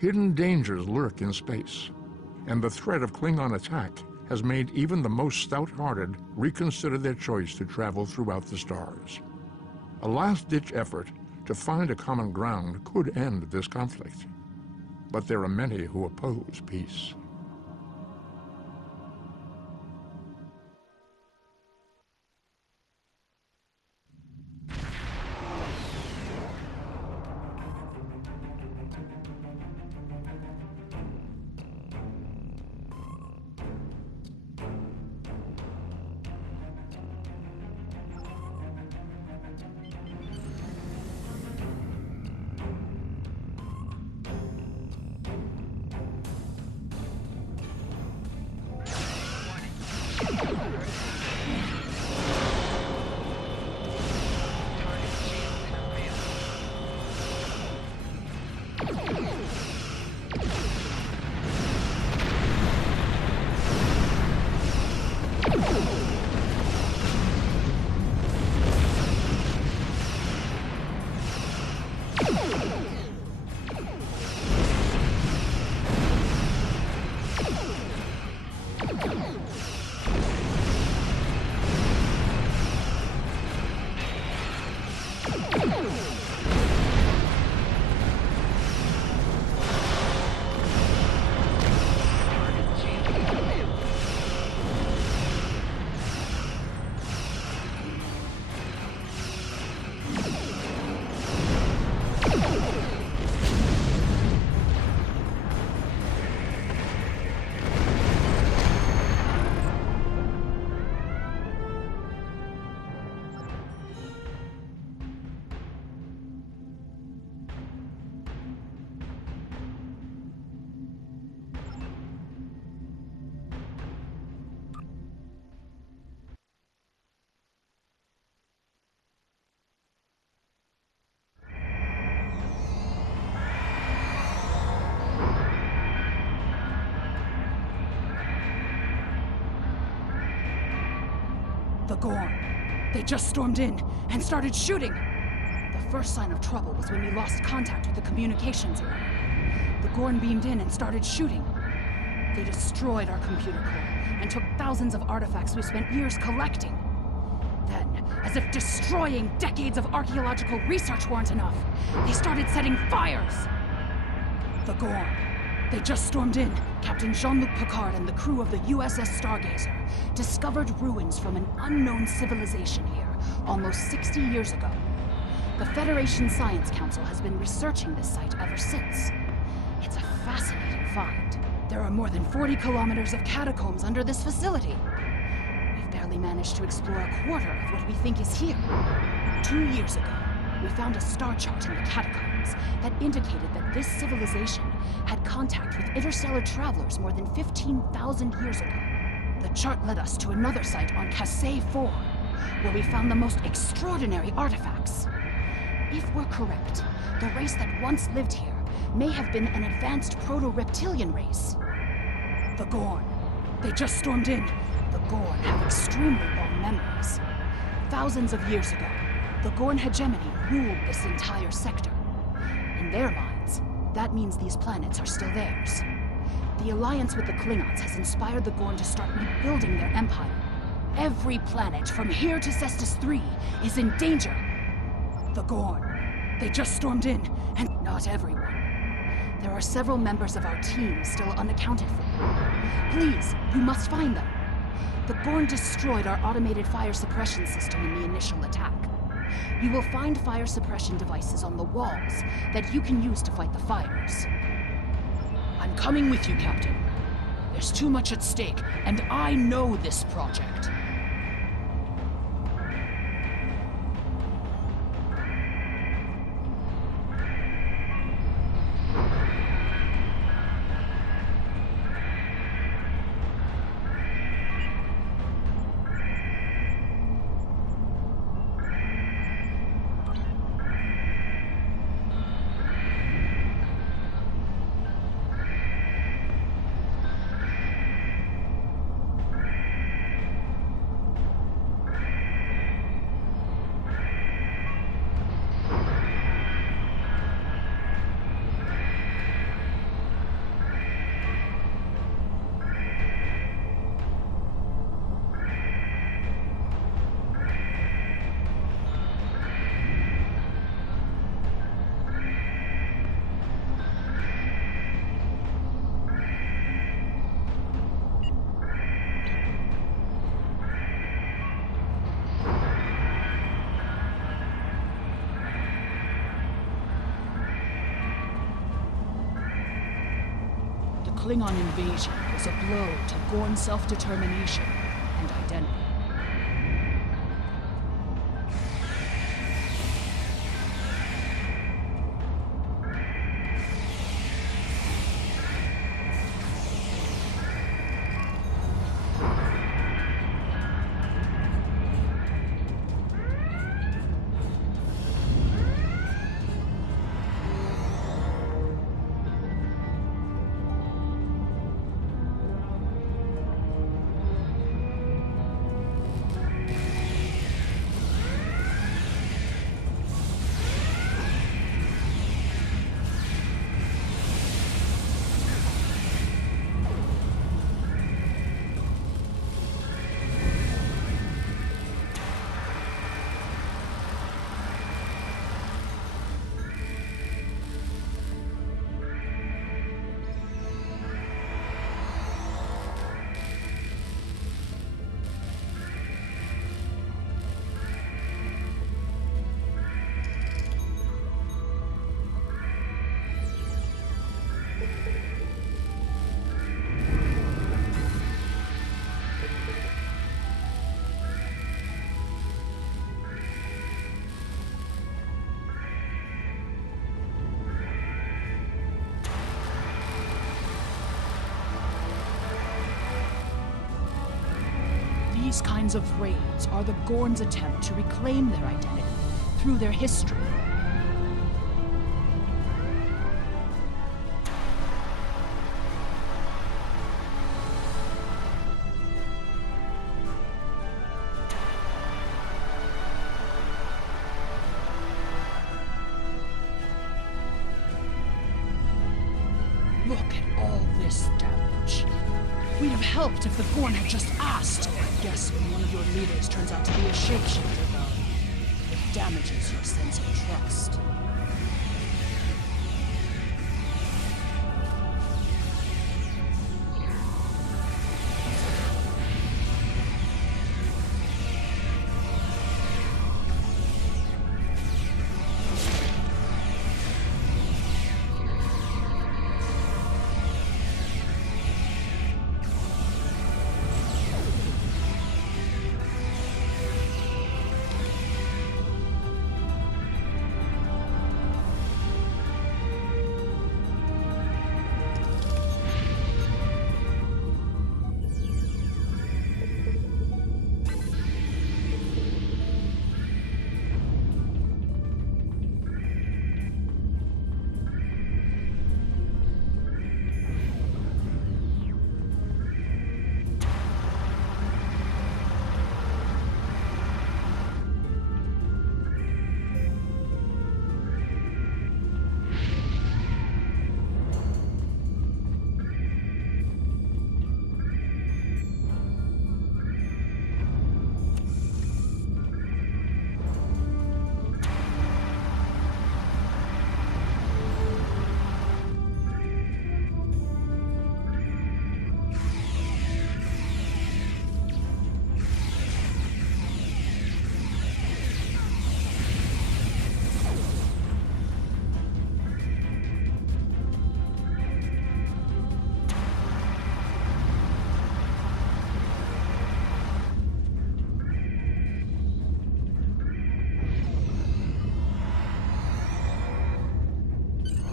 Hidden dangers lurk in space, and the threat of Klingon attack has made even the most stout-hearted reconsider their choice to travel throughout the stars. A last-ditch effort to find a common ground could end this conflict, but there are many who oppose peace. The Gorn. They just stormed in and started shooting. The first sign of trouble was when we lost contact with the communications area. The Gorn beamed in and started shooting. They destroyed our computer core and took thousands of artifacts we spent years collecting. Then, as if destroying decades of archaeological research weren't enough, they started setting fires. The Gorn. They just stormed in. Captain Jean-Luc Picard and the crew of the USS Stargazer discovered ruins from an unknown civilization here almost 60 years ago. The Federation Science Council has been researching this site ever since. It's a fascinating find. There are more than 40 kilometers of catacombs under this facility. We've barely managed to explore a quarter of what we think is here. 2 years ago, we found a star chart in the catacombs that indicated that this civilization had contact with interstellar travelers more than 15,000 years ago. The chart led us to another site on Cassay 4, where we found the most extraordinary artifacts. If we're correct, the race that once lived here may have been an advanced proto-reptilian race. The Gorn. They just stormed in. The Gorn have extremely long memories. Thousands of years ago, the Gorn hegemony ruled this entire sector. In their minds, that means these planets are still theirs. The alliance with the Klingons has inspired the Gorn to start rebuilding their empire. Every planet from here to Cestus 3 is in danger. The Gorn. They just stormed in, and not everyone. There are several members of our team still unaccounted for. Please, you must find them. The Gorn destroyed our automated fire suppression system in the initial attack. You will find fire suppression devices on the walls that you can use to fight the fires. I'm coming with you, Captain. There's too much at stake, and I know this project. Klingon invasion was a blow to Gorn self-determination and identity. These kinds of raids are the Gorn's attempt to reclaim their identity through their history. Look at all this damage. We'd have helped if the Gorn had just asked. I guess when one of your leaders turns out to be a shapeshifter, though, it damages your sense of trust.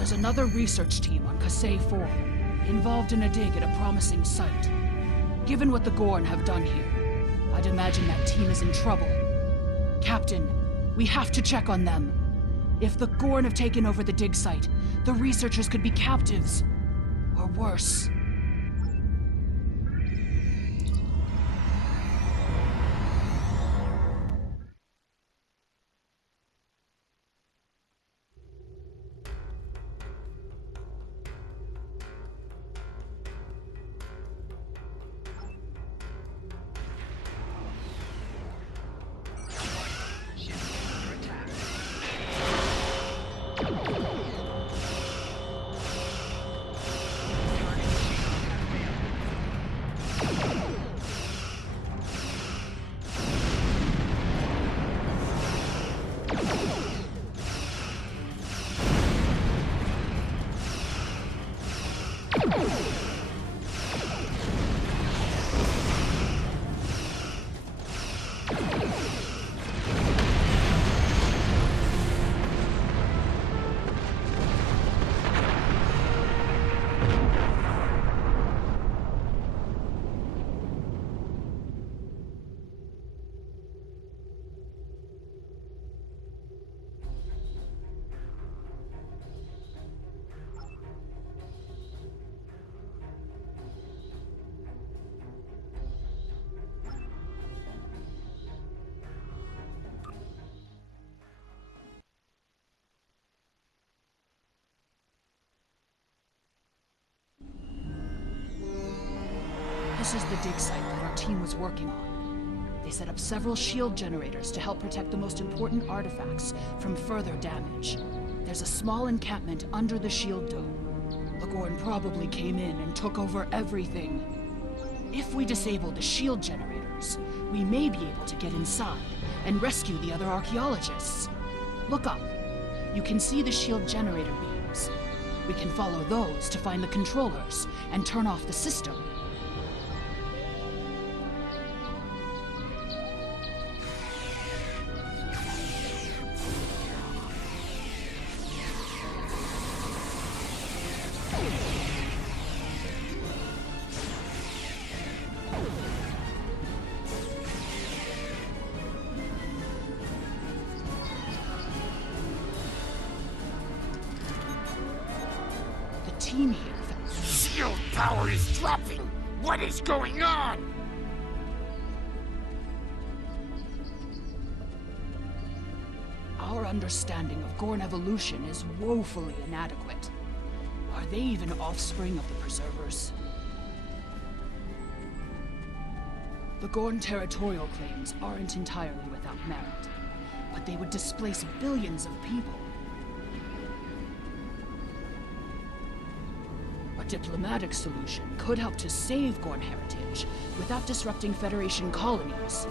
There's another research team on PS4, involved in a dig at a promising site. Given what the Gorn have done here, I'd imagine that team is in trouble. Captain, we have to check on them. If the Gorn have taken over the dig site, the researchers could be captives. Or worse. This is the dig site that our team was working on. They set up several shield generators to help protect the most important artifacts from further damage. There's a small encampment under the shield dome. The Gorn probably came in and took over everything. If we disable the shield generators, we may be able to get inside and rescue the other archaeologists. Look up. You can see the shield generator beams. We can follow those to find the controllers and turn off the system. Team here. Shield power is dropping! What is going on? Our understanding of Gorn evolution is woefully inadequate. Are they even offspring of the Preservers? The Gorn territorial claims aren't entirely without merit, but they would displace billions of people. A diplomatic solution could help to save Gorn heritage without disrupting Federation colonies.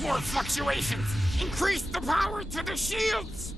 More fluctuations! Increase the power to the shields!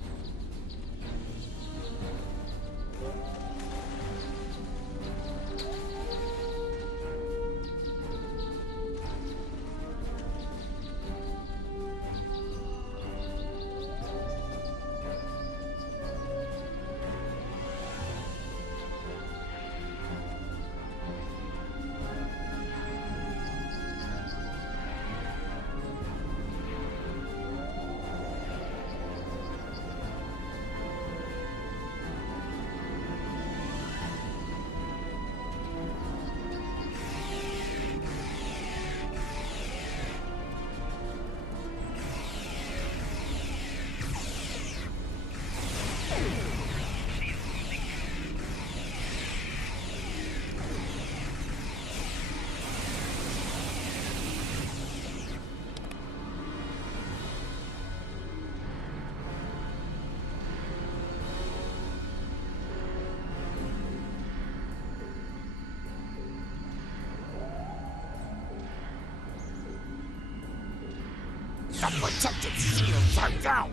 The protected shields are down!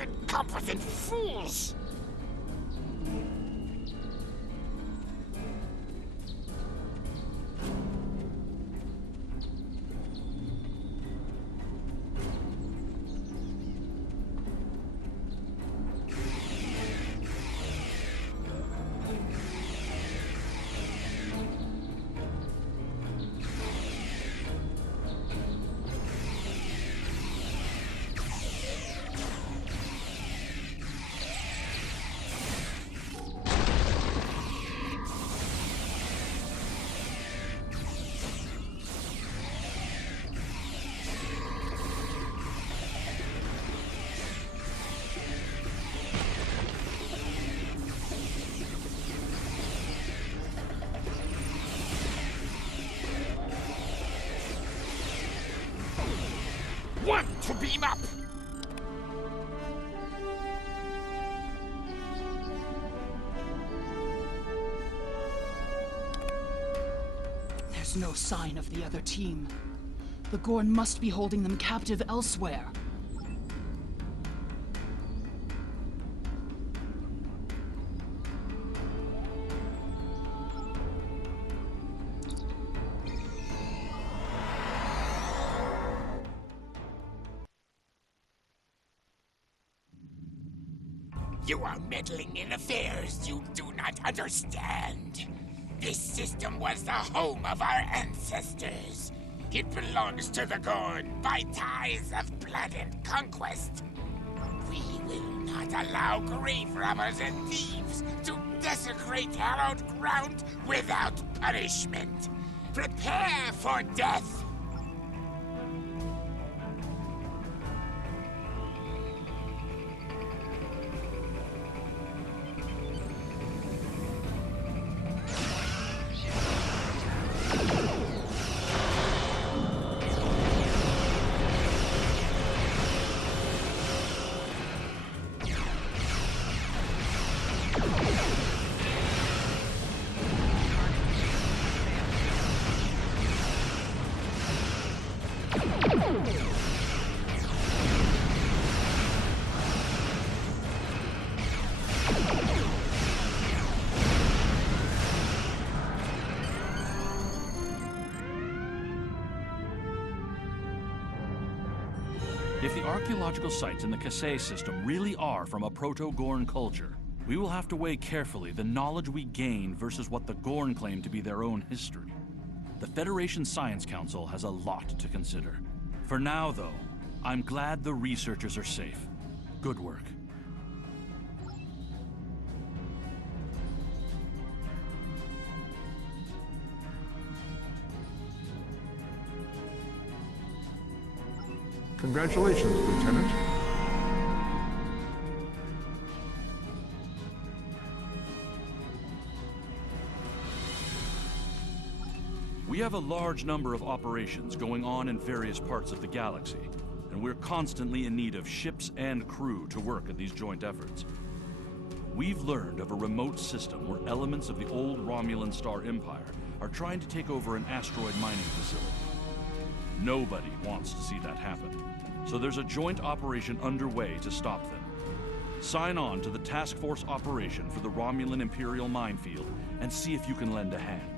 Incompetent fools! One to beam up! There's no sign of the other team. The Gorn must be holding them captive elsewhere. You are meddling in affairs you do not understand. This system was the home of our ancestors. It belongs to the Gorn by ties of blood and conquest. We will not allow grave robbers and thieves to desecrate hallowed ground without punishment. Prepare for death! If the archaeological sites in the Kasei system really are from a proto-Gorn culture, we will have to weigh carefully the knowledge we gain versus what the Gorn claim to be their own history. The Federation Science Council has a lot to consider. For now, though, I'm glad the researchers are safe. Good work. Congratulations, Lieutenant. We have a large number of operations going on in various parts of the galaxy, and we're constantly in need of ships and crew to work at these joint efforts. We've learned of a remote system where elements of the old Romulan Star Empire are trying to take over an asteroid mining facility. Nobody wants to see that happen, so there's a joint operation underway to stop them. Sign on to the task force operation for the Romulan Imperial minefield and see if you can lend a hand.